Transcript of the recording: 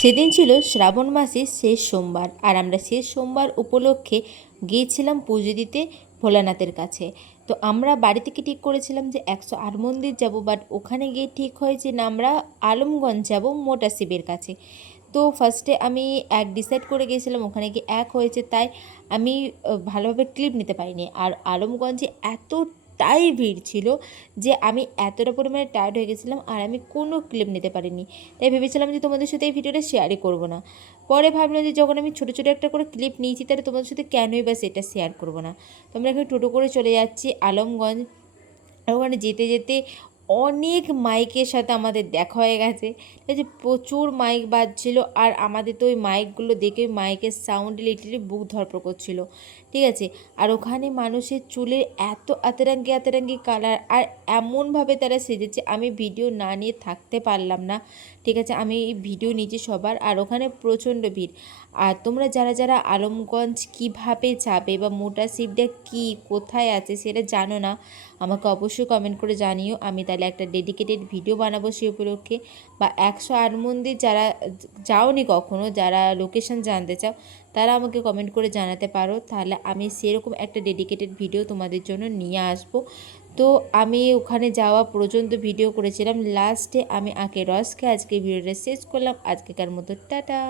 সেদিন ছিল শ্রাবণ মাসের শেষ সোমবার, আর আমরা শেষ সোমবার উপলক্ষে গিয়েছিলাম পুজো দিতে ভোলানাথের কাছে। তো আমরা বাড়ি থেকে ঠিক করেছিলাম যে 108 মন্দির যাব, বাট ওখানে গিয়ে ঠিক হয়েছে না আমরা আলমগঞ্জ যাব মোটা শিবের কাছে। তো ফার্স্টে আমি এক ডিসাইড করে গিয়েছিলাম, ওখানে গিয়ে এক হয়েছে, তাই আমি ভালোভাবে ক্লিপ নিতে পারিনি। আর আলমগঞ্জে এতটাই ভিড় ছিল যে আমি এতটা পরিমাণে টায়ার্ড হয়ে গেছিলাম, আর আমি কোনো ক্লিপ নিতে পারিনি। তাই ভেবেছিলাম যে তোমাদের সাথে এই ভিডিওটা শেয়ারই করবো না। পরে ভাবলাম যে যখন আমি ছোটো ছোটো একটা করে ক্লিপ নিয়েছি, তাহলে তোমাদের সাথে কেনই বা সেটা শেয়ার করবো না। তো আমরা এখানে টোটো করে চলে যাচ্ছি আলমগঞ্জ। আর ওখানে যেতে যেতে অনেক মাইকের সাথে আমাদের দেখা হয়ে গেছে। এই যে প্রচুর মাইক বাজছিল, আর আমাদের তো ওই মাইকগুলো দেখে মাইকের সাউন্ড লিটারালি বুক ধরপড় করছিল, ঠিক আছে। আর ওখানে মানুষের চুলের এত আতরাঙ্গি আতরাঙ্গি কালার, আর এমনভাবে তারা সেজেছে, আমি ভিডিও না নিয়ে থাকতে পারলাম না, ঠিক আছে। আমি ভিডিও নিয়েছি সবার, আর ওখানে প্রচণ্ড ভিড়। আর তোমরা যারা যারা আলমগঞ্জ কিভাবে যাবে বা মোটা শিবটা কী কোথায় আছে সেটা জানো না, আমাকে অবশ্যই কমেন্ট করে জানিও। আমি তাহলে একটা ডেডিকেটেড ভিডিও বানাবো সেই উপলক্ষে। বা 108 মন্দির যারা যাওনি কখনো, যারা লোকেশন জানতে চাও, তারা আমাকে কমেন্ট করে জানাতে পারো, তাহলে আমি সেরকম একটা ডেডিকেটেড ভিডিও তোমাদের জন্য নিয়ে আসবো। তো আমি ওখানে যাওয়া পর্যন্ত ভিডিও করেছিলাম, লাস্টে আমি আখের রস খেয়ে আজকে ভিডিওটা শেষ করলাম। আজকেকার মতো টাটা।